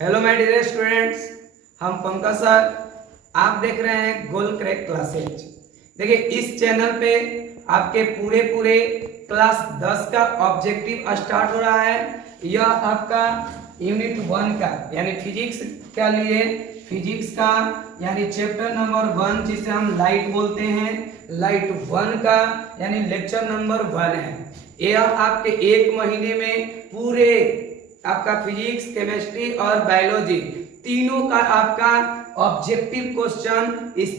Hello my dear students, हम Pankaj sir, आप देख रहे हैं गोल क्रैक क्लासेज। देखिए इस चैनल पे आपके पूरे क्लास 10 का ऑब्जेक्टिव स्टार्ट हो रहा है। यह आपका यूनिट 1 का यानी फिजिक्स का लिए फिजिक्स का यानी चैप्टर नंबर 1 जिसे हम लाइट बोलते हैं, लाइट 1 का यानी लेक्चर नंबर 1 है। यह आपके एक महीने में पूरे आपका फिजिक्स, केमिस्ट्री और बायोलॉजी तीनों का आपका ऑब्जेक्टिव क्वेश्चन इस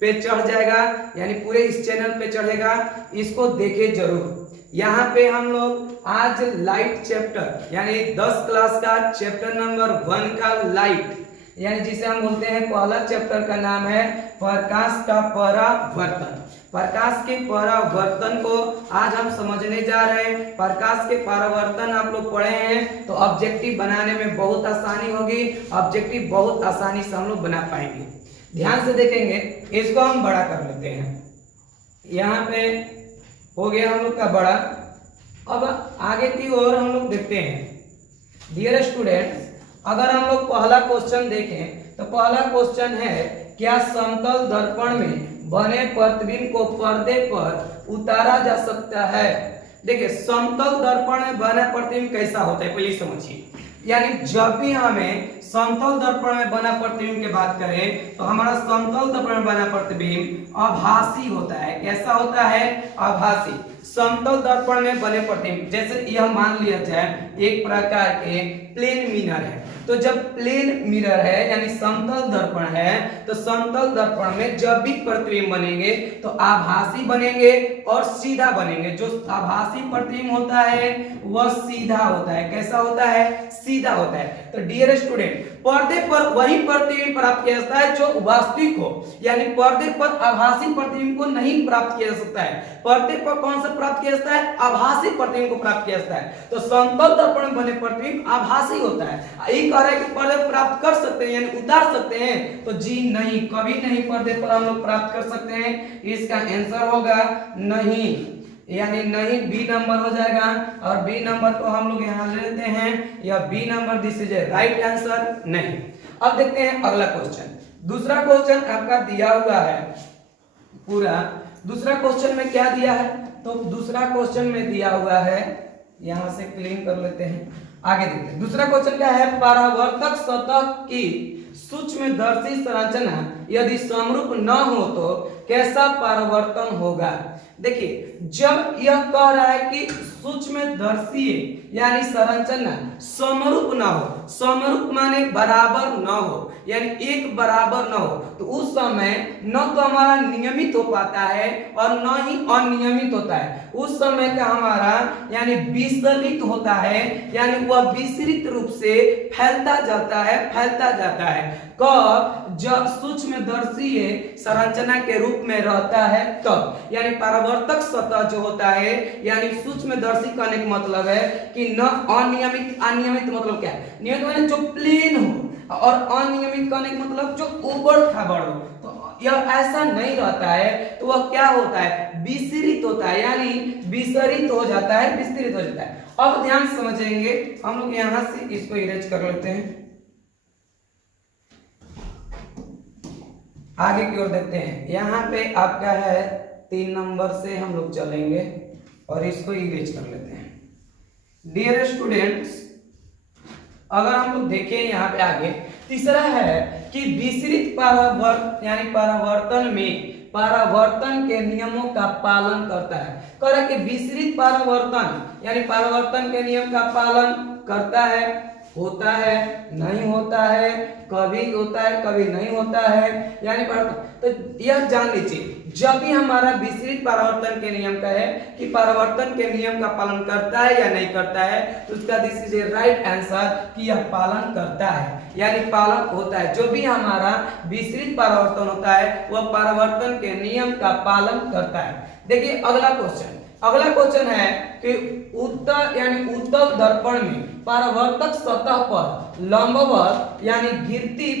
पे चढ़ जाएगा, यानी पूरे इस चैनल पे चढ़ेगा। इसको देखे जरूर। यहाँ पे हम लोग आज लाइट चैप्टर यानी 10 क्लास का चैप्टर नंबर 1 का लाइट यानी जिसे हम बोलते हैं, पहला चैप्टर का नाम है प्रकाश का परावर्तन। प्रकाश के परावर्तन को आज हम समझने जा रहे हैं। प्रकाश के परावर्तन आप लोग पढ़े हैं तो ऑब्जेक्टिव बनाने में बहुत आसानी होगी, ऑब्जेक्टिव बहुत आसानी से हम लोग बना पाएंगे। ध्यान से देखेंगे, इसको हम बड़ा कर लेते हैं। यहाँ पे हो गया हम लोग का बड़ा। अब आगे की ओर हम लोग देखते हैं। डियर स्टूडेंट्स, अगर हम लोग पहला क्वेश्चन देखें तो पहला क्वेश्चन है, क्या समतल दर्पण में बने प्रतिबिंब को पर्दे पर उतारा जा सकता है? देखिए समतल दर्पण में बना प्रतिबिंब कैसा होता है पहले समझिए। यानी जब भी हमें समतल दर्पण में बना प्रतिबिंब की बात करें तो हमारा समतल दर्पण में बना प्रतिबिंब आभासी होता है। कैसा होता है? आभासी। समतल दर्पण में बने प्रतिबिंब, जैसे यह मान लिया जाए एक प्रकार के प्लेन मिरर है, तो जब प्लेन मिरर है यानी समतल दर्पण है तो समतल दर्पण में जब भी प्रतिबिंब बनेंगे तो आभासी बनेंगे और सीधा बनेंगे। जो आभासी प्रतिबिंब होता है वह सीधा होता है। कैसा होता है? सीधा होता है। तो डियर स्टूडेंट, पर्दे पर वही प्रतिबिंब प्राप्त किया जाता है जो वास्तविक हो, यानी पर्दे पर आभासी प्रतिबिंब को नहीं प्राप्त किया जा सकता है। पर्दे पर कौन सा प्राप्त किया जाता है? आभासी प्रतिबिंब को प्राप्त किया जाता है। तो समतल दर्पण में बने प्रतिबिंब आभासी होता है। ये कह रहा है कि पर्दे पर प्राप्त कर सकते हैं यानी उतार सकते हैं, तो जी नहीं, कभी नहीं पर्दे पर हम लोग प्राप्त कर सकते हैं। इसका आंसर होगा नहीं, यानी नहीं बी नंबर हो जाएगा। और बी नंबर को हम लोग यहाँ ले लेते हैं, या B number this is a right answer नहीं। अब देखते हैं अगला क्वेश्चन। दूसरा क्वेश्चन आपका दिया हुआ है पूरा। दूसरा क्वेश्चन में क्या दिया है? तो दूसरा क्वेश्चन में दिया हुआ है, यहां से क्लीन कर लेते हैं, आगे देखते हैं। दूसरा क्वेश्चन क्या है? परावर्तक सतह की सूक्ष्मदर्शी संरचना यदि समरूप न हो तो कैसा परावर्तन होगा? देखिए जब यह कह रहा है कि सूक्ष्मदर्शी यानी संरचना समरूप ना हो, समरूप माने बराबर न हो, यानी एक बराबर न हो, तो उस समय न तो हमारा नियमित हो पाता है और न ही अनियमित होता है। उस समय का हमारा यानी विचलित होता है, यानी वह विस्तृत रूप से फैलता जाता है। कब? जब सूक्ष्मदर्शी संरचना के रूप में रहता है तब। यानी परावर्तक सतह जो होता है यानी सूक्ष्मदर्शी कहने का मतलब है कि न अनियमित। अनियमित मतलब क्या है? नियमित माने जो प्लेन हो, और अनियमित कहने का मतलब जो ऊबड़ खाबड़ हो। तो यह ऐसा नहीं रहता है, तो वह क्या होता है? विस्तृत होता है, यानी विस्तृत हो जाता है, विस्तृत हो जाता है। अब ध्यान समझेंगे, हम लोग यहां से इसको इरेज कर लेते हैं, आगे की ओर देखते हैं। यहाँ पे आपका है 3 नंबर से हम लोग चलेंगे और इसको इरेज कर लेते हैं। डियर स्टूडेंट्स, अगर हम लोग देखें यहाँ पे आगे, तीसरा है कि विस्तृत परावर्तन यानी परावर्तन में परावर्तन के नियमों का पालन करता है। कह रहा है कि विस्तृत परावर्तन यानी परावर्तन के नियम का पालन करता है, होता है, नहीं होता है, कभी होता है कभी नहीं होता है, यानी तो यह जान लीजिए, जब भी हमारा विस्तृत परावर्तन के नियम का है कि परावर्तन के नियम का पालन करता है या नहीं करता है, तो उसका this is a right answer कि यह पालन करता है, यानी पालन होता है। जो भी हमारा विस्तृत परावर्तन होता है वह परावर्तन के नियम का पालन करता है। देखिए अगला क्वेश्चन। अगला क्वेश्चन है कि उत्तल यानी उत्तल दर्पण में परावर्तक सतह पर लंबवत यानी गिरती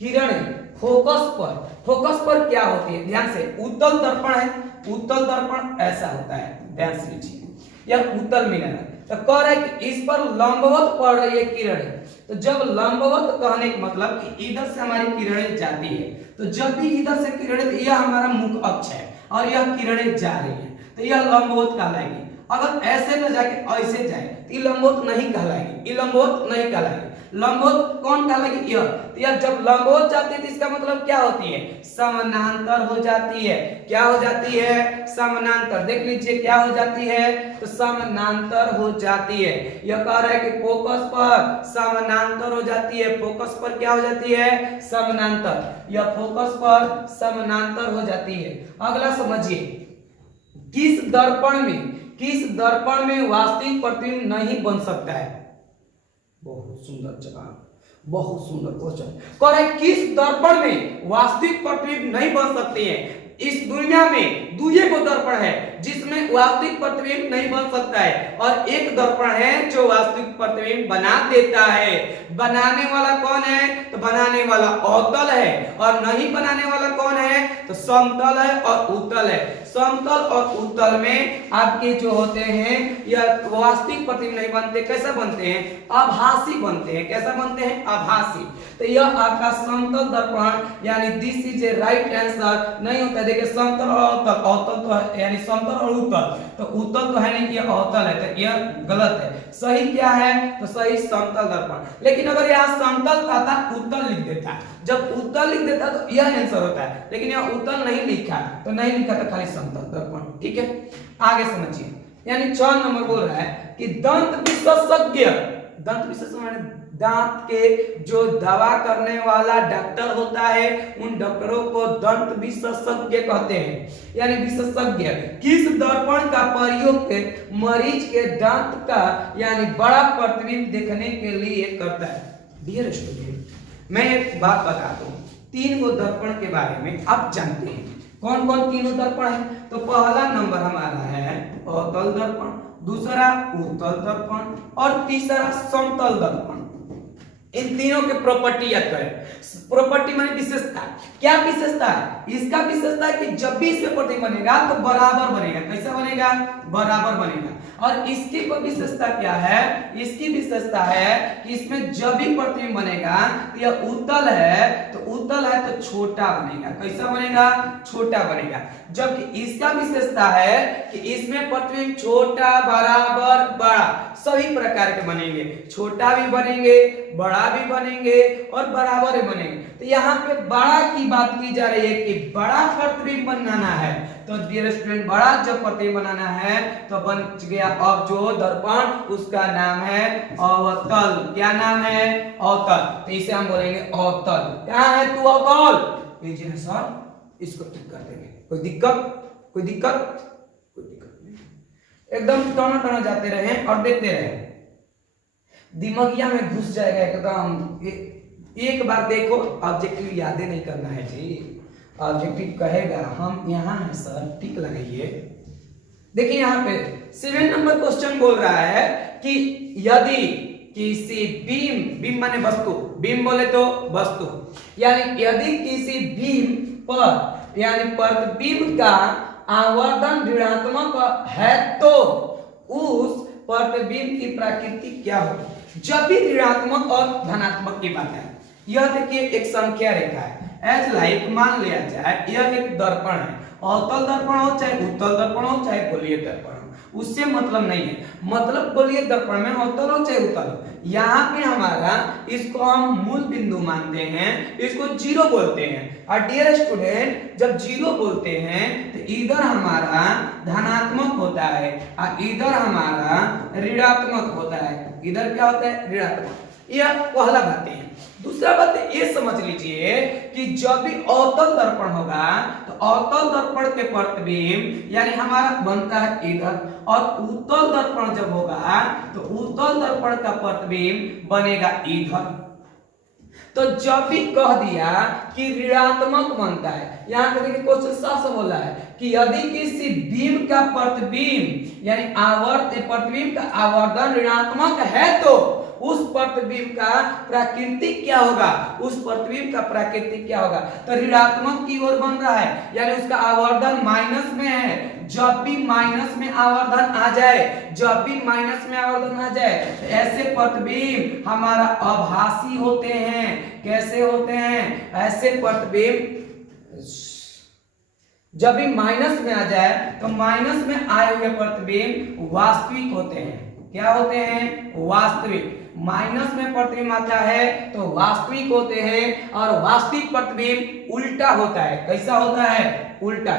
किरणें फोकस पर क्या होती है? ध्यान से, उत्तल दर्पण है, उत्तल दर्पण ऐसा होता है, ध्यान से लीजिए, यह उत्तल मिरर है। तो कह रहा है कि इस पर लंबवत पड़ रही है किरणें। तो जब लंबवत कहने का मतलब कि इधर से हमारी किरणें जाती है, तो जब भी इधर से किरणें, तो यह हमारा मुख्य अक्ष है और यह किरणें जा रही है, तो यह लंबवत कहलाएगी। अगर ऐसे न जाके ऐसे जाए तो ये लंबवत नहीं कहलाएगी, ये लंबवत नहीं कहलाएगी। लंबवत कौन कहलाएगी? यह। तो यह जब लंबवत जाती है तो इसका मतलब क्या होती है? समानांतर हो जाती है। क्या हो जाती है? समानांतर। देख लीजिए क्या हो जाती है, तो समानांतर हो जाती है। यह कह रहा है कि फोकस पर समानांतर हो जाती है। फोकस पर क्या हो जाती है? समानांतर। यह फोकस पर समानांतर हो जाती है। अगला समझिए, किस दर्पण में वास्तविक प्रतिबिंब नहीं बन सकता है? बहुत सुंदर जवाब, बहुत सुंदर क्वेश्चन। कह रहा है किस दर्पण में वास्तविक प्रतिबिंब नहीं बन सकते हैं? इस दुनिया में दुए को दर्पण है जिसमें वास्तविक प्रतिबिंब नहीं बन सकता है, और एक दर्पण है जो वास्तविक प्रतिबिंब बना देता है। बनाने वाला कौन है? तो बनाने वाला अवतल है, और नहीं बनाने वाला कौन है? तो समतल है और उत्तल है। समतल और उत्तल में आपके जो होते हैं यह वास्तविक प्रतिबिंब नहीं बनते। कैसा बनते हैं? आभासी बनते हैं। कैसा बनते हैं? आभासी। तो यह आपका समतल दर्पण यानी this is a right answer नहीं होता है। देखिए समतल और अवतल, अवतल तो है यानी समतल और उत्तल, तो उत्तल तो है नहीं कि अवतल है, तो यह गलत है। सही क्या है? तो सही समतल दर्पण। लेकिन अगर यहाँ समतल का था उत्तल लिख देता, जब उत्तल लिख देता तो यह आंसर होता है, लेकिन यहाँ उत्तल नहीं लिखा, तो नहीं लिखा तो खाली समतल दर्पण। ठीक है, आगे समझिए। यानी 6 नंबर बोल रहा है कि दंत विशेषज्ञ, दंत विशेषज्ञ माने दांत के जो दवा करने वाला डॉक्टर होता है, उन डॉक्टरों को दंत विशेषज्ञ कहते हैं। यानी विशेषज्ञ किस दर्पण का प्रयोग मरीज के दांत का यानी बड़ा प्रतिबिंब देखने के लिए करता है? डियर स्टूडेंट, मैं एक बात बता दूं, 3 गो दर्पण के बारे में आप जानते हैं। कौन कौन तीनों दर्पण है? तो पहला नंबर हमारा है अवतल दर्पण, दूसरा उत्तल दर्पण और तीसरा समतल दर्पण। इन तीनों के प्रॉपर्टी याद करें। प्रॉपर्टी माने विशेषता। क्या विशेषता है? इसका विशेषता है कि जब भी इसमें प्रतिबिंब बनेगा तो बराबर बनेगा। कैसा बनेगा? बराबर बनेगा। और इसकी विशेषता क्या है? इसकी विशेषता है कि इसमें जब भी प्रतिबिंब बनेगा तो यह उत्तल है, तो उत्तल है तो छोटा बनेगा। कैसा बनेगा? छोटा बनेगा। जबकि इसका विशेषता है कि इसमें प्रतिबिंब छोटा, बराबर, बड़ा सभी प्रकार के बनेंगे। छोटा भी बनेंगे, बड़ा भी बनेंगे और बराबर भी बनेंगे। तो यहाँ पे बड़ा की बात की जा रही है कि बड़ा प्रतिबिंब बनाना है। तो डियर स्टूडेंट, बड़ा जब प्रतिबिंब बनाना है तो बन गया अब जो दर्पण, उसका नाम है अवतल। क्या नाम है? अवतल। तो इसे हम बोलेंगे अवतल। क्या है तू? अवतल। इजी सर, इसको टिक कर देंगे। कोई दिक्कत? कोई दिक्कत? कोई दिक्कत नहीं। एकदम टना टना जाते रहे और देखते रहे, दिमागिया में घुस जाएगा एकदम। एक बार देखो, ऑब्जेक्टिव यादें नहीं करना है जी। ऑब्जेक्टिव कहेगा हम यहाँ हैं सर, टिक लगाइए। देखिए यहाँ पे 7 नंबर क्वेश्चन बोल रहा है कि यदि किसी बीम माने वस्तु, बीम बोले तो वस्तु, यानी यदि किसी बीम पर यानी प्रतिबिंब का आवर्धन ऋणात्मक है तो उस प्रतिबिंब की प्रकृति क्या होगी? जब भी ऋणात्मक और धनात्मक की बात है, यह देखिए एक संख्या रेखा है। एज लाइक मान लिया जाए यह एक दर्पण है, अवतल दर्पण हो चाहे उत्तल दर्पण हो चाहे गोलीय दर्पण हो, उससे मतलब नहीं है। मतलब गोलीय दर्पण में अवतल हो चाहे उत्तल हो, यहाँ पे हमारा इसको हम मूल बिंदु मानते हैं, इसको 0 बोलते हैं। और डियर स्टूडेंट, जब 0 बोलते हैं तो इधर हमारा धनात्मक होता है और इधर हमारा ऋणात्मक होता है। इधर क्या होता है? ऋणात्मक। यह पहला बात है। दूसरा बात ये समझ लीजिए कि जब भी अवतल दर्पण होगा तो अवतल दर्पण के प्रतिबिंब यानी हमारा बनता है इधर, और उत्तल दर्पण जब होगा तो उत्तल दर्पण का प्रतिबिंब बनेगा इधर। तो जब भी कह दिया कि ऋणात्मक बनता है, यहाँ पे देखिए क्वेश्चन साफ से बोला है कि यदि किसी बीम का प्रतिबिंब यानी प्रतिबिंब का आवर्धन ऋणात्मक है तो उस प्रतिबिंब का प्राकृतिक क्या होगा, उस प्रतिबिंब का प्राकृतिक क्या होगा। तो ऋणात्मक की ओर बन रहा है यानी उसका आवर्धन माइनस में है। जब भी माइनस में आवर्धन आ जाए, जब भी माइनस में आवर्धन आ जाए तो ऐसे प्रतिबिंब हमारा आभासी होते हैं। कैसे होते हैं ऐसे प्रतिबिंब? जब भी माइनस में आ जाए तो माइनस में आए हुए प्रतिबिंब वास्तविक होते हैं। क्या होते हैं? वास्तविक। माइनस में प्रतिबिंब आता है तो वास्तविक होते हैं और वास्तविक प्रतिबिंब उल्टा होता है। कैसा होता है? उल्टा।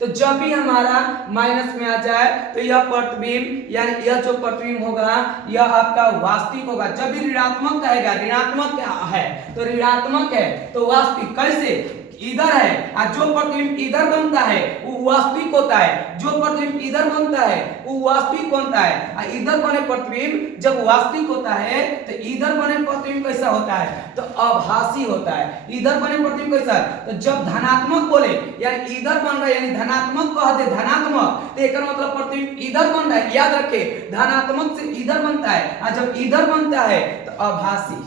तो जब भी हमारा माइनस में आ जाए तो यह प्रतिबिंब यानी यह जो प्रतिबिंब होगा यह आपका वास्तविक होगा। जब भी ऋणात्मक कहेगा, ऋणात्मक है तो ऋणात्मक है तो वास्तविक। कैसे? इधर है और जो प्रतिबिंब इधर बनता है वो वास्तविक होता है, जो प्रतिबिंब इधर बनता है वो वास्तविक बनता है। और इधर बने प्रतिबिंब जब वास्तविक होता है तो इधर बने प्रतिबिंब कैसा होता है? तो आभासी होता है। इधर बने प्रतिबिंब कैसा है? तो जब धनात्मक बोले यानी इधर बन रहा है यानी धनात्मक कह दे धनात्मक, तो इसका मतलब प्रतिबिंब इधर बन रहा है। याद रखे धनात्मक से इधर बनता है और जब इधर बनता है तो आभासी।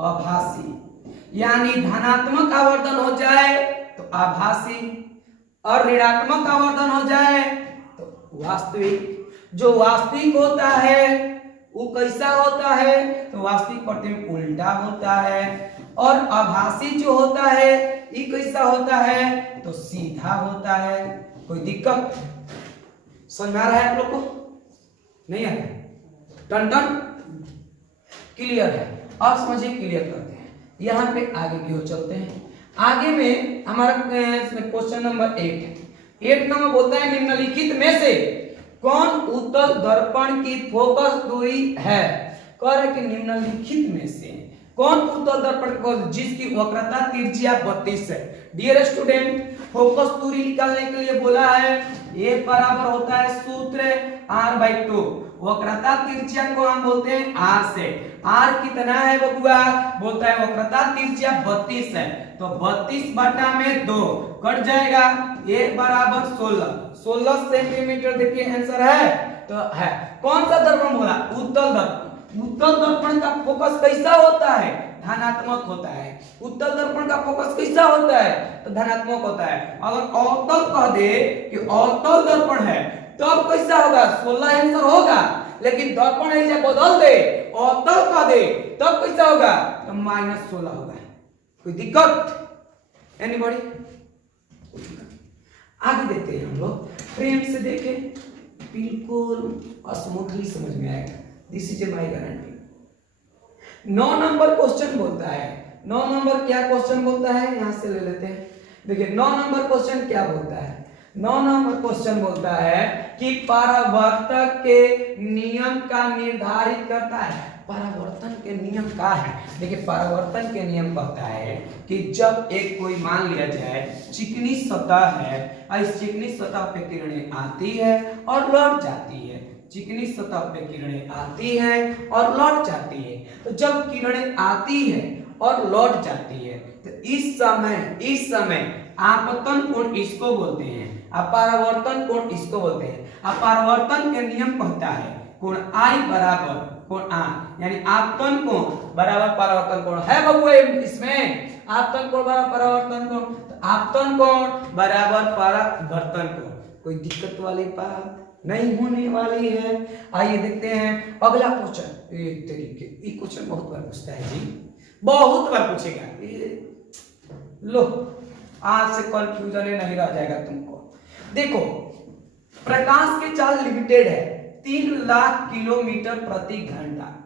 आभासी यानी धनात्मक आवर्धन हो जाए तो आभासी और ऋणात्मक आवर्धन हो जाए तो वास्तविक। जो वास्तविक होता है वो कैसा होता है? तो वास्तविक प्रतिबिंब उल्टा होता है और आभासी जो होता है ये कैसा होता है? तो सीधा होता है। कोई दिक्कत समझ आ रहा है आप लोग को? नहीं है? टन क्लियर है? आप समझिए, क्लियर करते हैं। यहाँ पे आगे की ओर चलते हैं। आगे में हमारा क्वेश्चन नंबर 8 नंबर बोलता है निम्नलिखित में से कौन उत्तल दर्पण की फोकस दूरी है? कह रहे कि निम्नलिखित में से कौन उत्तल दर्पण जिसकी वक्रता त्रिज्या 32 है। डियर स्टूडेंट, फोकस दूरी निकालने के लिए बोला है ए बराबर होता है सूत्र r/2। वक्रता त्रिज्या को हम बोलते हैं r से। r कितना है बबुआ? बोलता है वक्रता त्रिज्या 32 है तो 32/2 कट जाएगा। a बराबर 16 सेंटीमीटर। देखिए आंसर है तो है। कौन सा दर्पण बोला? उत्तल दर्पण। उत्तल दर्पण का फोकस कैसा होता है? धनात्मक होता है। उत्तल दर्पण का फोकस कैसा होता है? तो धनात्मक होता है। अगर अवतल कह दे कि अवतल दर्पण है तब कैसा होगा? 16 आंसर होगा। लेकिन दर्पण ऐसे बदल दे अवतल कह दे तब कैसा होगा? तो -16 होगा। कोई दिक्कत? एनीबॉडी? आगे देखते हैं हम लोग। प्रेम से देखें, बिल्कुल स्मूथली समझ में आएगा। This is my guarantee. 9 number question बोलता है। 9 नंबर क्या क्वेश्चन बोलता है? यहां से ले लेते हैं। देखिए 9 नंबर क्वेश्चन क्या बोलता है? 9 नंबर क्वेश्चन बोलता है कि परावर्तक के नियम का निर्धारित करता है। परावर्तन के नियम क्या है? देखिए परावर्तन के नियम कहता है कि जब एक कोई मान लिया जाए चिकनी सतह है और इस चिकनी सतह पे किरणें आती है और लौट जाती है। चिकनी सतह पे किरणें आती है और लौट जाती है। तो जब किरणें आती है और लौट जाती है तो इस समय आपतन कोण इसको बोलते हैं, अपरावर्तन कोण इसको बोलते हैं। अपरावर्तन के नियम कहता है कोण I बराबर कोण R यानी आपतन कोण बराबर परावर्तन कोण है बबुआ। इसमें आपतन कोण बराबर परावर्तन कोण, तो आपतन कोण बराबर परावर्तन कोण। कोई दिक्कत वाली बात नहीं होने वाली है। आइए देखते हैं अगला क्वेश्चन। एक तरीके ये क्वेश्चन बहुत बार पूछता है जी, बहुत बार पूछेगा। लो आज से कंफ्यूजन नहीं रह जाएगा तुमको। देखो प्रकाश की चाल लिमिटेड है 3 लाख किलोमीटर प्रति घंटा।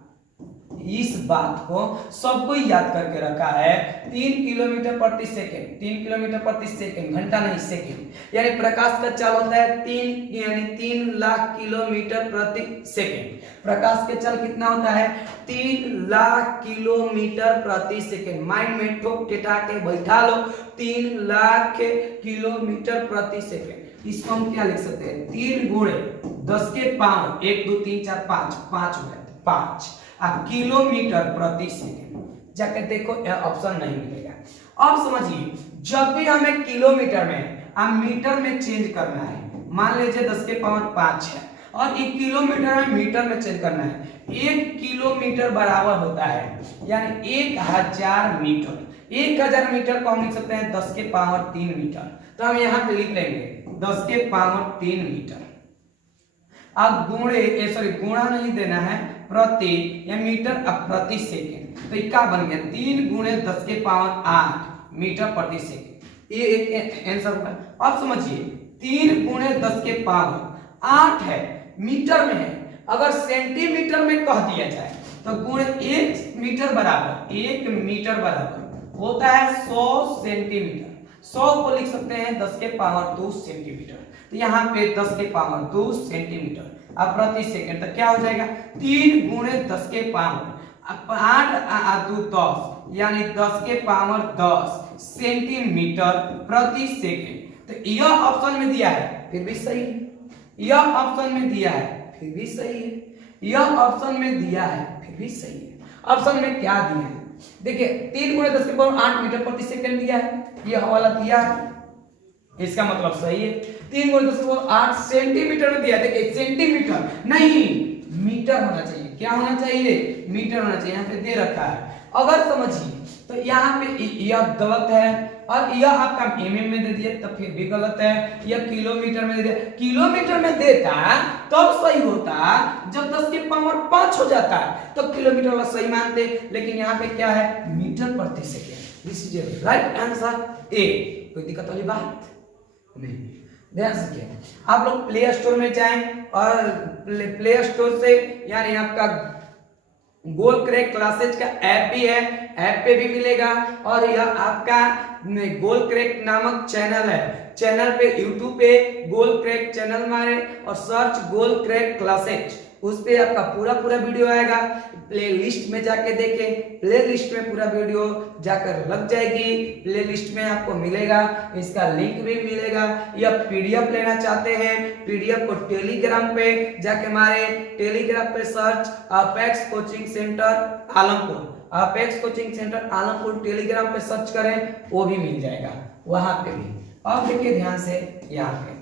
इस बात को सबको याद करके रखा है। 3 किलोमीटर प्रति सेकंड, 3 किलोमीटर प्रति सेकंड, घंटा नहीं सेकंड। यानी प्रकाश का चाल होता है 3 लाख किलोमीटर प्रति सेकंड। प्रकाश का चाल कितना होता है? 3 लाख किलोमीटर प्रति सेकंड। माइंड में ठोक टिटा के बैठा लो, 3 लाख किलोमीटर प्रति सेकंड। इसको हम क्या लिख सकते हैं? 3 गुणे 10 के पावर 1 2 3 4 5 5 किलोमीटर प्रति सेकंड। जाके देखो ऑप्शन नहीं मिलेगा। अब समझिए, जब भी हमें किलोमीटर में मीटर में चेंज करना है, मान लीजिए 10 के पावर 5 है और 1 किलोमीटर में मीटर में चेंज करना है, 1 किलोमीटर बराबर होता है यानी 1000 मीटर। 1000 मीटर को हम लिख सकते हैं 10 के पावर 3 मीटर। तो हम यहाँ पे लिख लेंगे 10 के पावर 3 मीटर। अब गुणा नहीं देना है, प्रति या मीटर अब प्रति सेकेंड। तो क्या बन गया 3 गुणे 10 के पावर 8 मीटर प्रति सेकेंड। ये एक आंसर होगा। अब समझिए 3 गुणे 10 के पावर 8 है, मीटर में है। अगर सेंटीमीटर में कह दिया जाए तो गुणे 1 मीटर बराबर 1 मीटर बराबर होता है 100 सेंटीमीटर। 100 को लिख सकते हैं 10 के पावर 2 सेंटीमीटर। तो यहाँ पे 10 के पावर 2 सेंटीमीटर अब प्रति सेकंड। तो क्या हो जाएगा 3 गुणे 10 के पावर 8 2 10 यानी 10 के पावर 10 सेंटीमीटर प्रति सेकंड। तो यह ऑप्शन में दिया है फिर भी सही है, यह ऑप्शन में दिया है फिर भी सही है, यह ऑप्शन में दिया है फिर भी सही है। ऑप्शन में क्या दिया है देखिए, 3 गुणे 10 के पावर 8 मीटर प्रति सेकंड दिया है, यह वाला दिया है, इसका मतलब सही है। 3 गुणे 10 के पावर 8 सेंटीमीटर में दिया है, देखिए सेंटीमीटर नहीं मीटर होना चाहिए। क्या होना चाहिए मीटर होना चाहिए, यहाँ पे दे रखा है। अगर समझिए तो यहाँ पे यह गलत है और यह आपका mm में दे दिया तब फिर भी गलत है। यह किलोमीटर में दे दिया, किलोमीटर में देता तब सही होता जब 10 के पावर 5 हो जाता तो किलोमीटर वाला सही मानते, लेकिन यहाँ पे क्या है मीटर प्रति second. This is right answer A. कोई दिक्कत वाली बात नहीं, ध्यान से किया। आप लोग प्ले स्टोर में जाएं और प्ले स्टोर से यानी आपका गोल क्रैक क्लासेज का ऐप भी है, ऐप पे भी मिलेगा। और यह आपका गोल क्रैक नामक चैनल है, चैनल पे यूट्यूब पे गोल क्रैक चैनल मारे और सर्च गोल क्रैक क्लासेज, उस पे आपका पूरा वीडियो आएगा। प्ले लिस्ट में जाके देखें, प्ले लिस्ट में पूरा वीडियो जाकर लग जाएगी, प्ले लिस्ट में आपको मिलेगा, इसका लिंक भी मिलेगा। या पीडीएफ लेना चाहते हैं, पीडीएफ को टेलीग्राम पे जाके मारे, टेलीग्राम पे search apex coaching centre Alampur, apex coaching centre Alampur Telegram पे सर्च करें, वो भी मिल जाएगा वहां पे भी। अब देखिए ध्यान से यहाँ पे,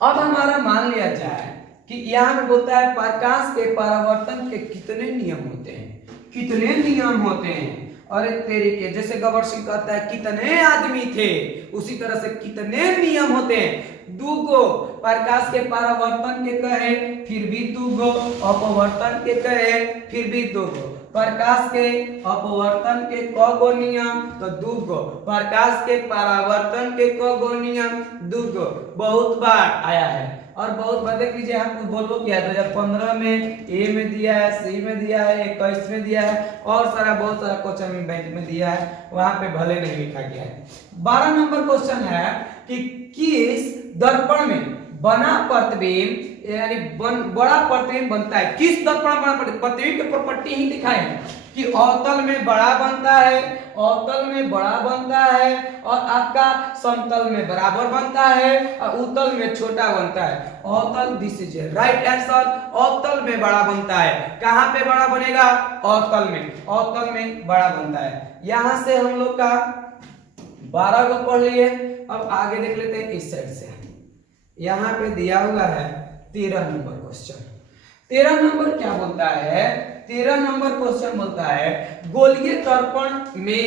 अब हमारा मान लिया जाए कि यहाँ पे बोलता है प्रकाश के परावर्तन के कितने नियम होते हैं, कितने नियम होते हैं। अरे तेरी के, जैसे गबर सिंह कहता है कितने आदमी थे, उसी तरह से कितने नियम होते हैं। 2 गो प्रकाश के परावर्तन के कहे फिर भी 2 गो, अपवर्तन के कहे फिर भी 2 गो। प्रकाश के अपवर्तन के क गो नियम तो 2 गो, प्रकाश के परावर्तन के क गो नियम 2 गो। बहुत बार आया है और बहुत बार देख लीजिए, आपको बोलो क्या 2015 में ए में दिया है, सी में दिया है, 21 में दिया है और बहुत सारा क्वेश्चन में बैंक में दिया है, वहां पे भले नहीं लिखा गया है। 12 नंबर क्वेश्चन है कि किस दर्पण में बना प्रतिबिंब यानी बड़ा प्रतिबिंब बनता है। किस दर्पण में बड़ा प्रतिबिंब के प्रॉपर्टी ही दिखाए हैं कि अवतल में बड़ा बनता है, अवतल में बड़ा बनता है और आपका समतल में बराबर बनता है और उत्तल में छोटा बनता है। अवतल, दिस इज राइट आंसर, अवतल में बड़ा बनता है। कहां पे बड़ा बनेगा अवतल में, अवतल में बड़ा बनता है। यहां से हम लोग का 12 को पढ़ लिए। अब आगे देख लेते हैं इस साइड से, यहाँ पे दिया हुआ है 13 नंबर क्वेश्चन। 13 नंबर क्या बोलता है, 13 नंबर क्वेश्चन बोलता है गोलीय दर्पण में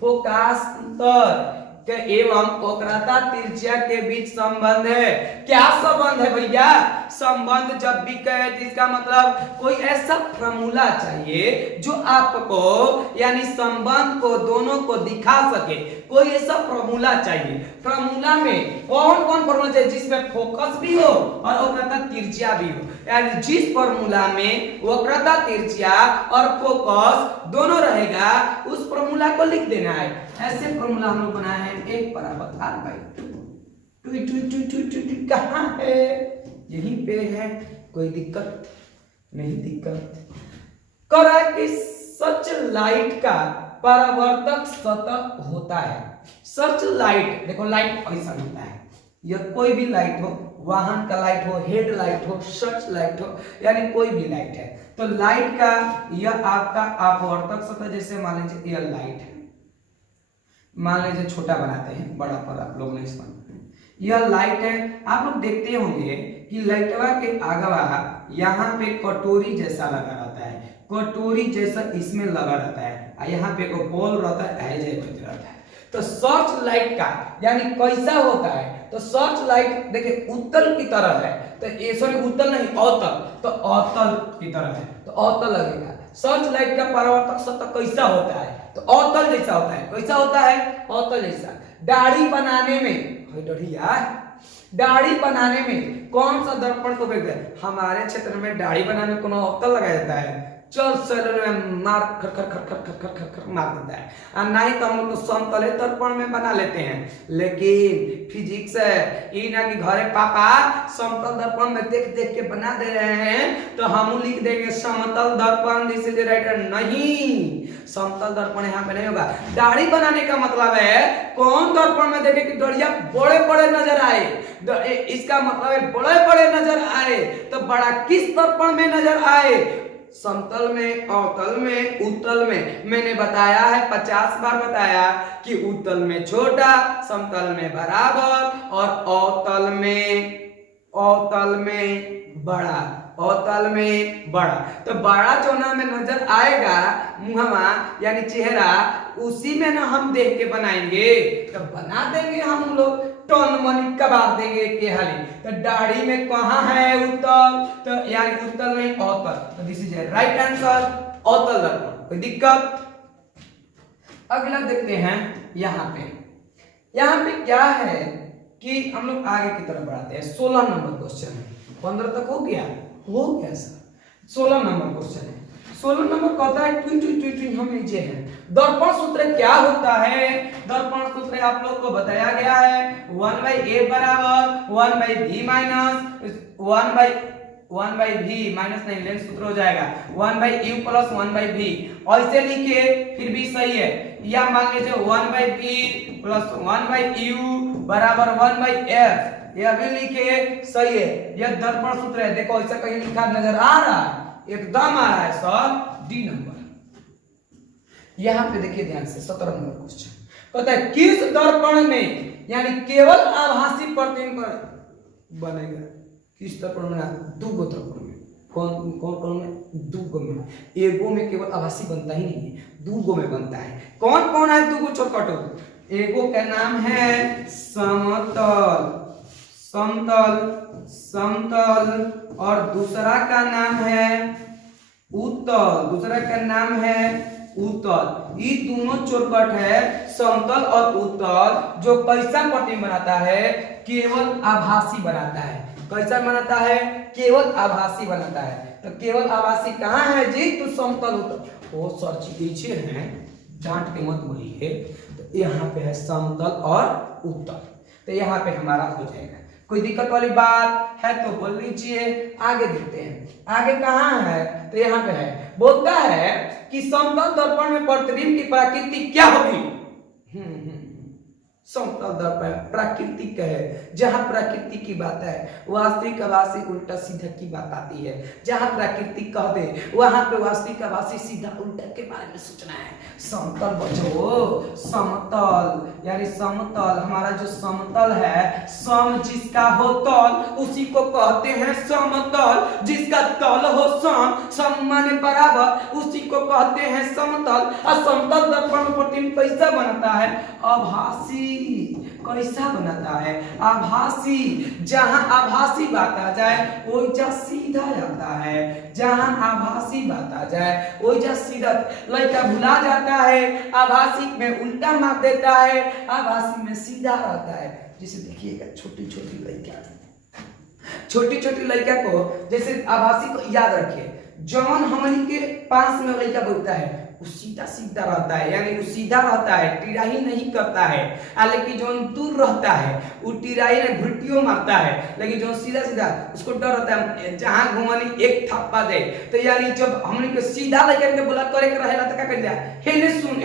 फोकास्तर एवं वक्रता त्रिज्या के बीच संबंध है। क्या संबंध है भैया, संबंध जब भी कहे तो इसका मतलब कोई ऐसा फॉर्मूला चाहिए जो आपको यानी संबंध को दोनों को दिखा सके, कोई ऐसा फॉर्मूला चाहिए। फॉर्मूला में कौन कौन फॉर्मूला चाहिए जिसमें फोकस भी हो और वक्रता त्रिज्या भी हो, यानी जिस फॉर्मूला में वक्रता त्रिज्या और फोकस दोनों रहेगा उस फॉर्मूला को लिख देना है। ऐसे फॉर्मूला हम लोग बनाए हैं 1 बराबर r/2। कहां है, यहीं पे है, कोई दिक्कत नहीं। दिक्कत कर रहा है कि सच लाइट का परावर्तक सतह होता है। सच लाइट, देखो लाइट ऐसा होता है, यह कोई भी लाइट हो वाहन का लाइट हो, हेड लाइट हो, सर्च लाइट हो, यानी कोई भी लाइट है। तो लाइट का यह आपका अपवर्तक सतह, जैसे मान लीजिए यह लाइट है, मान लीजिए छोटा बनाते हैं, बड़ा पर आप लोग नहीं समझ, यह लाइट है। आप लोग देखते होंगे कि लाइटवा के आगवा यहाँ पे कटोरी जैसा लगा रहता है, कटोरी जैसा इसमें लगा रहता है, और यहाँ पे एक बॉल रहता है, ऐसे रहता है। तो सर्च लाइट का यानी कैसा होता है, तो सर्च लाइट देखिए उत्तल की तरह है, तो ये सॉरी उत्तल नहीं अवतल, तो अवतल की तरह है, तो अवतल लगेगा। सर्च लाइट का परावर्तक सतह कैसा होता है, तो अवतल जैसा होता है। कैसा होता है, अवतल जैसा। दाढ़ी बनाने में, दाढ़ी बनाने में कौन सा दर्पण को उपयोग है, हमारे क्षेत्र में दाढ़ी बनाने में कौन अवतल लगाया जाता है, चल सेलुलर में मार खर खर खर खर खर खर खर खर मार देता है, और नहीं तो हम लोग तो समतले दर्पण में बना लेते हैं। लेकिन फिजिक्स है ये ना कि घरे पापा समतल दर्पण में देख देख के बना दे रहे हैं तो हम लिख देंगे समतल दर्पण, दिस इज राइटर। नहीं, समतल दर्पण यहाँ पे नहीं होगा। दाढ़ी बनाने का मतलब है कौन दर्पण में देखे कि दाढ़िया बड़े बड़े नजर आए, इसका मतलब है बड़े बड़े नजर आए, तो बड़ा किस दर्पण में नजर आए, समतल में, अवतल में, उत्तल में। मैंने बताया है 50 बार बताया कि उत्तल में छोटा, समतल में बराबर, और अवतल में बड़ा, अवतल में बड़ा। तो बड़ा चौना में नजर आएगा मुहवा यानी चेहरा, उसी में ना हम देख के बनाएंगे, तो बना देंगे हम लोग, टन मनी कबार देंगे के हाली। तो दाढ़ी में कहाँ है उत्तल, तो यानी उत्तल नहीं अवतल, तो दिस इज राइट आंसर, अवतल दर्पण। कोई दिक्कत? अगला देखते हैं यहाँ पे क्या है कि हम लोग आगे की तरफ बढ़ाते हैं। 16 नंबर क्वेश्चन है, 15 तक हो गया सर। 16 नंबर क्वेश्चन है। 16 नंबर कहता है ट्विन हम नीचे हैं। दर्पण सूत्र क्या होता है, दर्पण सूत्र आप लोग को बताया गया है 1/a बराबर 1/v माइनस 1/v माइनस नहीं, लेंस सूत्र हो जाएगा 1/u प्लस 1/v। ऐसे लिखे फिर भी सही है, या मान लीजिए 1/v प्लस 1/u बराबर 1/f, यह भी लिखे सही है। यह दर्पण सूत्र है। देखो ऐसा कहीं लिखा नजर आ रहा है, एकदम आ रहा है सर, डी नंबर। यहां पे देखिए ध्यान से 17 नंबर क्वेश्चन कहता है किस दर्पण में यानी केवल आभासी प्रतिबिंब बनेगा, किस दर्पण में, दो दर्पण में। कौन कौन में, दो में। एगो में केवल आभासी बनता ही नहीं है, दो में बनता है। कौन कौन है दो चौकट, एगो का नाम है समतल, समतल, और दूसरा का नाम है उत्तल, दूसरा का नाम है उत्तल। ये दोनों चौकट है समतल और उत्तल, जो कैसा प्रतिबिंब बनाता है, केवल आभासी बनाता है। कैसा बनाता है, केवल आभासी बनाता है। तो केवल आभासी कहाँ है जी, तो समतल उत्तल। वो सर पीछे हैं, डांट के मत बोलिए। तो यहाँ पे है समतल और उत्तल, तो यहाँ पे हमारा हो जाएगा। कोई दिक्कत वाली बात है तो बोल लीजिए। आगे देखते हैं, आगे कहाँ है, तो यहाँ पे है। बोलता है कि समतल दर्पण में प्रतिबिंब की प्रकृति क्या होगी। समतल दर्पण प्राकृतिक है, जहां प्रकृति की बात है, वास्तविक आभासी उल्टा सीधा की बात आती है। जहां प्राकृतिक कह दे वहां पे वास्तविक आभासी सीधा उल्टा के बारे में सोचना है। समतल बच्चों, समतल यानी समतल, हमारा जो समतल है, सम जिसका हो तल उसी को कहते हैं समतल, जिसका तल हो सम माने बराबर उसी को कहते हैं समतल। और समतल दर्पण में प्रतिबिंब कैसा बनता है, आभासी। कैसा बनाता है, आभासी। जहां आभासी बात आ जाए ओइजा सीधा जाता है, जहां आभासी बात आ जाए ओइजा सीधा। लड़का भुला जाता है, आभासी में उल्टा मार देता है, आभासी में सीधा रहता है। जैसे देखिएगा छोटी छोटी लड़का को, जैसे आभासी को याद रखिए, जौन हमनी के पास में लड़का बोलता है वो सीधा सीधा रहता है, यानी वो सीधा रहता है, टिराही नहीं करता है। लेकिन जो दूर रहता है वो टिराही ने घुट्टियों मारता है, लेकिन जो सीधा सीधा उसको डर रहता है जहां घुमानी एक थप्पा दे। तो यानी जब हमने को सीधा लेकर के बोला करे के रहेला त का कर दिया, हेने सुन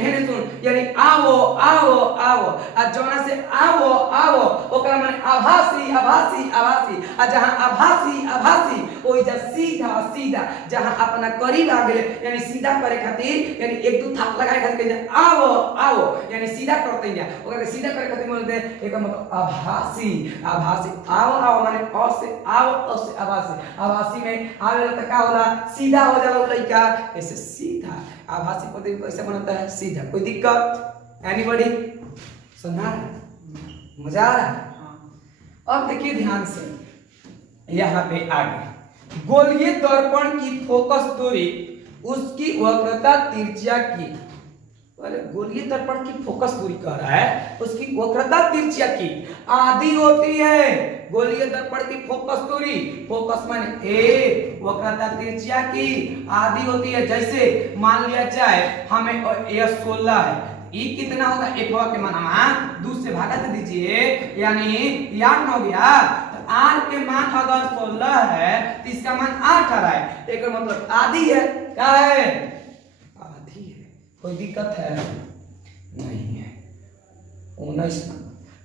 यानी आओ आओ आओ, आ जोना से आओ आओ ओकरा माने आभासी आभासी आभासी, आ जहां आभासी आभासी ओइ जा सीधा सीधा जहां अपना करीब आ गेले, यानी सीधा करे खातिर यानी एक दो थाप लगाए खातिर कह आओ आओ, यानी सीधा करते हैं ओकरा के सीधा करे खातिर बोलते हैं एक मतलब आभासी आभासी। आओ आओ माने अ से आओ, अ से आभासी, आभासी में आवेला त का होला सीधा हो जाला लइका, ऐसे सीधा आभासी पद कैसे बनता है सीधा। कोई दिक्कत एनीबॉडी? सुना मजा आ रहा? अब देखिए ध्यान से, यहाँ पे आगे गोलीय दर्पण की फोकस दूरी उसकी वक्रता तिरछिया की, गोलीय दर्पण की फोकस दूरी कह रहा है, उसकी वक्रता तिरछिया की आधी होती है। गोलीय दर्पण की फोकस दूरी, फोकस माने ए, वक्रता तिरछिया की आधी होती है। जैसे मान लिया जाए हमें यह 16 है, ई कितना होगा f के मान 2 से भागा दे दीजिए, यानी 8 हो गया। तो r के मान अगर 16 है तो इसका मान 8 आ रहा है, एक मतलब आधी है। क्या है? आधी है। कोई दिक्कत है? नहीं है। 19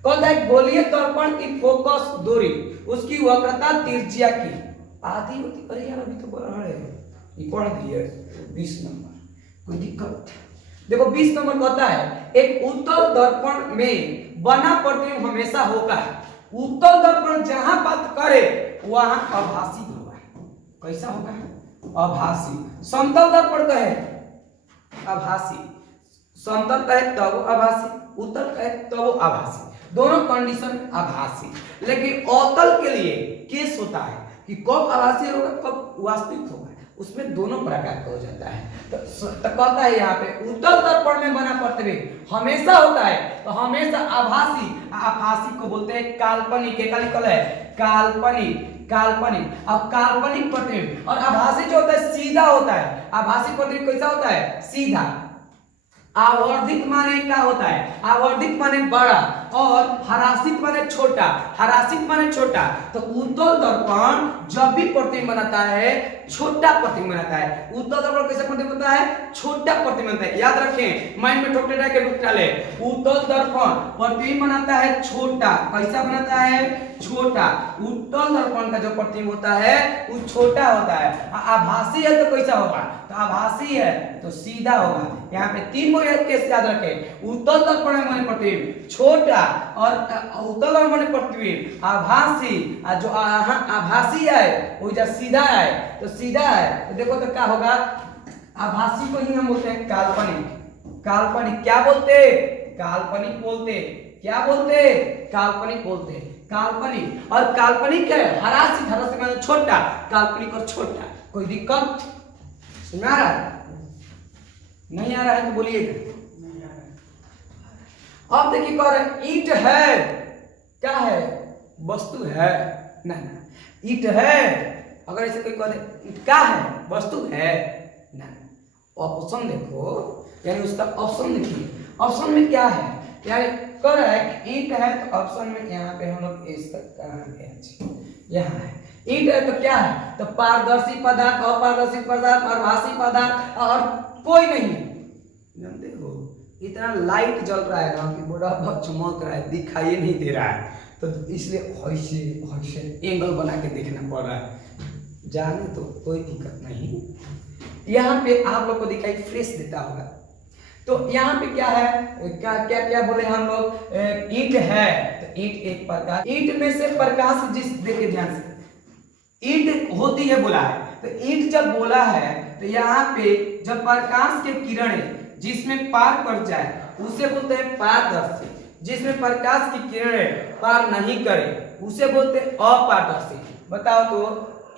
कहता है गोलीय दर्पण की फोकस दूरी उसकी वक्रता तिरछिया की आधी होती। अरे यार अभी तो बोल रहा है, ये पढ़ दिए 20 नंबर। कोई दिक्कत? देखो 20 नंबर कहता है एक उत्तल दर्पण में बना प्रतिबिंब हमेशा होगा। उत्तल दर्पण जहां बात करे वहां आभासी होगा। कैसा होगा? आभासी। समतल दर्पण कहे आभासी, समतल कहे तब आभासी, उत्तल कहे तब आभासी, दोनों कंडीशन आभासी। लेकिन अवतल के लिए केस होता है कि कब आभासी होगा कब वास्तविक होगा, उसमें दोनों प्रकार का हो जाता है। तो कहता है यहाँ पे उत्तल दर्पण में बना प्रतिबिंब हमेशा होता है, तो हमेशा आभासी। आभासी को बोलते हैं काल्पनिक। क्या लिखल है? काल्पनिक। काल्पनिक। अब काल्पनिक प्रतिबिंब और आभासी जो होता है सीधा होता है। आभासी प्रतिबिंब कैसा होता है? सीधा। आवर्धित माने क्या होता है? आवर्धित माने बड़ा और हरासित माने छोटा। हरासित माने छोटा। तो उत्तल दर्पण जब भी प्रतिबिंब बनाता है छोटा प्रतिबिंब बनाता है। उत्तल दर्पण कैसे प्रतिबिंब बनता है? छोटा प्रतिबिंब बनता है। याद रखें, माइंड में ठोकते के रुक डाले। उत्तल दर्पण प्रतिबिंब बनाता है छोटा। कैसा बनाता है? छोटा। उत्तल दर्पण का जो प्रतिबिंब होता है वो छोटा होता है। आभासी है तो कैसा होगा? तो आभासी है तो सीधा होगा। यहाँ पे 3 केस याद रखें। उत्तल दर्पण में बने प्रतिबिंब छोटा और उत्तल दर्पण में प्रतिबिंब आभासी। जो आभासी है वो जब सीधा है तो सीधा है तो देखो तो क्या होगा? आभासी को ही हम बोलते हैं काल्पनिक। काल्पनिक क्या बोलते? काल्पनिक बोलते। क्या बोलते? काल्पनिक बोलते। काल्पनिक। और काल्पनिक है हरासित। हरासित मतलब छोटा। काल्पनिक और छोटा। कोई दिक्कत? सुना रहा है? नहीं आ रहा है तो बोलिएगा। अब देखिए कह रहे ईंट है। क्या है? वस्तु है। नहीं, ईंट है। अगर ऐसे कोई कह दे ईंट क्या है? वस्तु है। नहीं, ऑप्शन देखो, यानी उसका ऑप्शन देखिए। ऑप्शन में क्या है? यानी कह रहा है कि ईंट है तो ऑप्शन में यहाँ पे हम लोग इसका कहाँ गया? यहाँ है। ईंट है तो क्या है? तो पारदर्शी पदार्थ, अपारदर्शी पदार्थ, आभासी पदार्थ और कोई नहीं। जानते हो इतना लाइट जल रहा है ना कि बड़ा चमक रहा है, दिखाई नहीं दे रहा है, तो इसलिए ऐसे एंगल बना के देखना पड़ रहा है। जाने तो कोई दिक्कत नहीं। यहाँ पे आप लोग को दिखाई फ्रेश देता होगा। तो यहाँ पे क्या है? क्या क्या क्या बोले हम लोग? ईंट है तो ईंट एक प्रकार। ईंट में से प्रकाश जिस, देखिए ध्यान से, ईंट होती है बोला है। तो ईंट जब बोला है तो यहाँ पे जब प्रकाश के किरणें जिसमें पार कर जाए उसे बोलते हैं पारदर्शी। जिसमें प्रकाश की किरणें पार नहीं करे उसे बोलते हैं अपारदर्शी। बताओ तो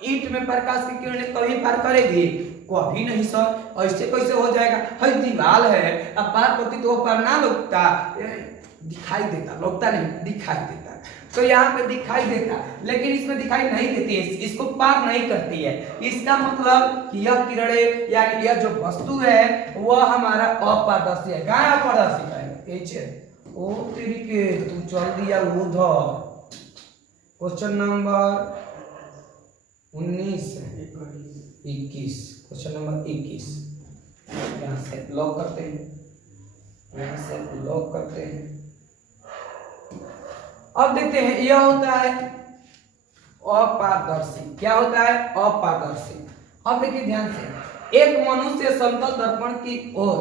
ईंट में प्रकाश की किरणें कभी पार करेगी? कभी नहीं सर। ऐसे कैसे हो जाएगा? है दीवार है, अब पार करती तो वो पार ना लगता, दिखाई देता, लगता नहीं दिखाई देता। तो यहाँ पे दिखाई देता, लेकिन इसमें दिखाई नहीं देती है, इसको पार नहीं करती है। इसका मतलब कि यह किरणें यानी यह जो वस्तु है वह हमारा अपारदर्शी है। क्या अपारदर्शी है? ओ तेरी के तू चल दिया उधर। क्वेश्चन नंबर 21 क्वेश्चन नंबर 21 यहाँ से लॉक करते हैं, यहाँ से लॉक करते हैं। अब देखते हैं यह होता है अपारदर्शी। क्या होता है? अपारदर्शी। अब देखिए ध्यान से, एक मनुष्य समतल दर्पण की ओर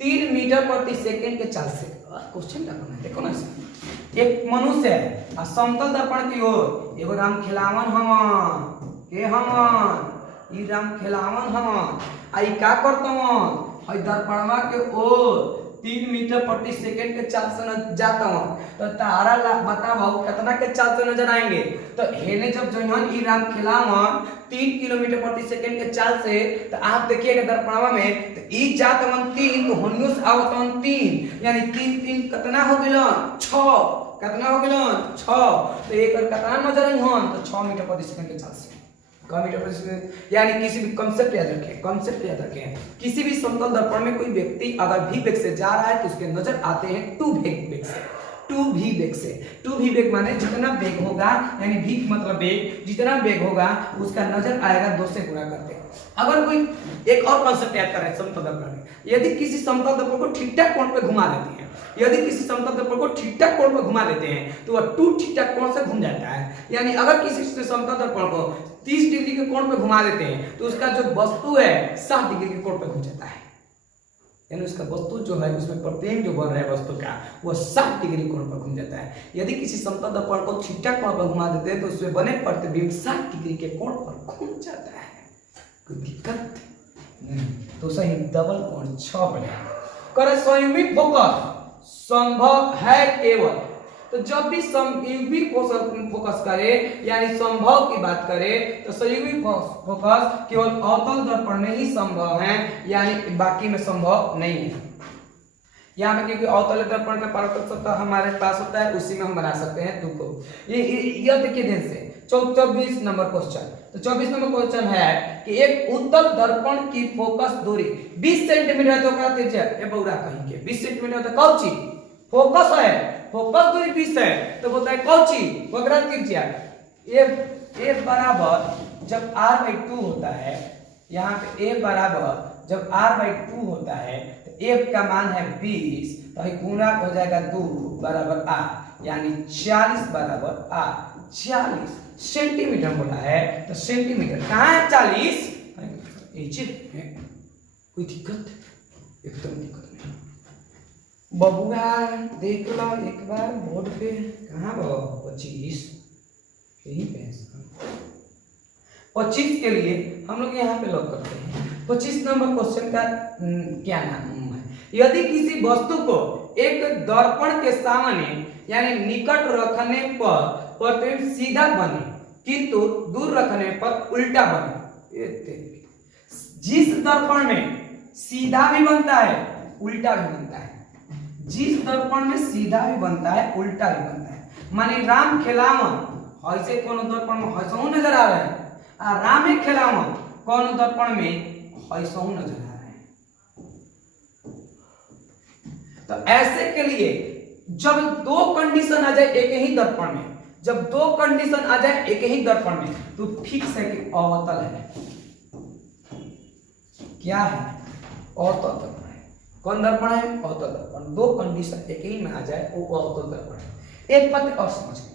3 मीटर प्रति सेकंड के चाल से, क्वेश्चन करना है, देखो ना इसे। एक मनुष्य है और समतल दर्पण की ओर, एगो राम खिलावन हवन के हवन, ई राम खिलावन हवन आई का करतवन, आई दर्पणवा के ओर 3 मीटर प्रति सेकंड के चाल से न जाता हूं। तो तारा बताओ कितना के चाल से नजर आएंगे? तो हेने जब जइहन ई राम खिलावन 3 किलोमीटर प्रति सेकंड के चाल से, तो आप देखिएगा दर्पणवा में, तो ई जातवन 3, तो होनियो से आवतवन 3, यानी 3 3 कितना हो गेलन? 6। कितना हो गेलन? 6। तो एक कितना नजर आइहन? तो 6 मीटर प्रति सेकंड के चाल से। यानी किसी भी कॉन्सेप्ट याद रखें, कॉन्सेप्ट याद रखें। किसी भी समतल दर्पण में कोई व्यक्ति अगर भी वेग से जा रहा है तो उसके नजर आते हैं 2 वेग से। 2 भी वेग से, 2 भी वेग माने जितना वेग होगा, यानी भी मतलब वेग, जितना वेग होगा उसका नजर आएगा 2 से गुणा करके। अगर कोई एक और कॉन्सेप्ट याद करें समतल दर्पण में, यदि किसी समतल दर्पण को ठीक ठाक कोण पे घुमा देते हैं, यदि किसी समतल दर्पण को ठीक ठाक कोण पे घुमा देते हैं तो वह 2 ठीक ठाक कोण से घूम जाता है। यानी अगर किसी समतल दर्पण को 30 डिग्री के कोण पे घुमा देते हैं तो उसका जो वस्तु है 60 डिग्री के कोण पे घूम जाता है। यानी उसका वस्तु जो है उसमें प्रतिबिंब जो बन रहा है वस्तु का वो 60 डिग्री कोण पर घूम जाता है। यदि किसी समतल दर्पण को ठीक ठाक कोण पर घुमा देते हैं तो उसमें बने प्रतिबिंब 60 डिग्री के कोण पर घूम जाता है। कोई दिक्कत नहीं, तो सही डबल कोण 6 बनेगा। करे संयुग्मिक फोकस संभव है केवल, तो जब भी संयुग्मिक फोकस करे यानी संभव की बात करें तो संयुग्मिक फोकस केवल अवतल दर्पण में ही संभव है, यानी बाकी में संभव नहीं है। यहाँ पे क्योंकि अवतल दर्पण का पारदर्शिता हमारे पास होता है, उसी में हम बना सकते हैं 2 को। ये देखिए ध्यान से 24 नंबर क्वेश्चन। तो 24 नंबर क्वेश्चन है कि एक उत्तल दर्पण की फोकस दूरी 20 सेंटीमीटर तो का तेज है, ये बौरा कहेंगे 20 सेंटीमीटर तो कौची फोकस है, फोकस दूरी 20 है, तो बोलता है कौची वक्र त्रिज्या ए बराबर जब r/2 होता है, यहाँ पे a बराबर जब r/2 होता है तो f का मान है 20, तो गुणा हो जाएगा 2 बराबर r, यानी 40 बराबर r। 40 सेंटीमीटर बोला है तो सेंटीमीटर कहाँ है 40? कोई दिक्कत? एकदम दिक्कत नहीं। बबुआ देख लो एक बार बोर्ड पे, कहाँ 25 यही पे 25 के लिए हम लोग यहाँ पे लॉक करते हैं। 25 नंबर क्वेश्चन का क्या नाम है? यदि किसी वस्तु को एक दर्पण के सामने यानी निकट रखने पर प्रतिबिंब सीधा बने किंतु दूर रखने पर उल्टा बने, जिस दर्पण में सीधा भी बनता है उल्टा भी बनता है, जिस दर्पण में सीधा भी बनता है उल्टा भी बनता है, माने राम खेलावन ऐसे कोनो दर्पण में ऐसा नजर आ रहा है, रामे खेलावन कोनो दर्पण में ऐसा नजर आ रहा है। तो ऐसे के लिए जब 2 कंडीशन आ जाए एक ही दर्पण में, जब 2 कंडीशन आ जाए एक ही दर्पण में तो फिक्स है कि अवतल है। क्या है? अवतल दर्पण है। कौन दर्पण है? अवतल दर्पण। 2 कंडीशन एक ही में आ जाए वो अवतल दर्पण है। एक बात और समझ लें,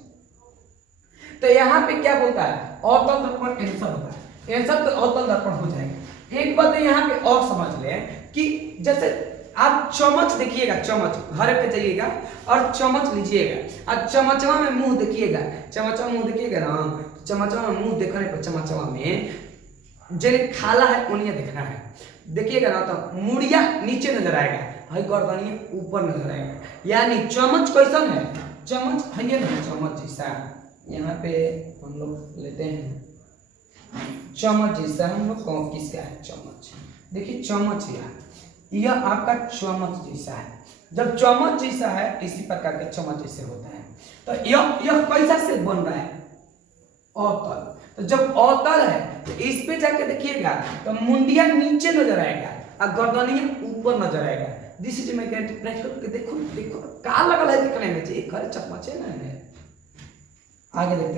तो यहाँ पे क्या बोलता है? अवतल दर्पण आंसर होता है, आंसर तो अवतल दर्पण हो जाएगा। एक बात यहाँ पे और समझ लें कि जैसे आप चम्मच देखिएगा, चम्मच घर पे जाइएगा और चम्मच लीजिएगा और चम्मचवा में मुंह देखिएगा, चम्मचवा मुंह देखिएगा ना, चम्मचवा में मुंह देखने पर चम्मचवा में जो खाला है उन्हें देखना है, देखिएगा ना तो मुड़िया नीचे नजर आएगा, हई गर्दनिया ऊपर नजर आएगा। यानी चम्मच कैसन है? चम्मच है ना चम्मच जैसा, यहाँ पे हम लोग लेते हैं चम्मच जैसा, हम लोग किसका है? चम्मच। देखिए चम्मच यह आपका चम्मच जैसा है। जब चम्मच जैसा है इसी प्रकार का चम्मच जैसे होता है। तो यह कैसा शेप बन रहा है, अवतल। तो जब अवतल है तो इस पे जाके देखिएगा तो मुंडिया नीचे नजर आएगा और गर्दनिया ऊपर नजर आएगा। This is magnetic practical. देखो देखो का लगल है दिखने में, एक घर चकमचे ना। आगे देखते हैं।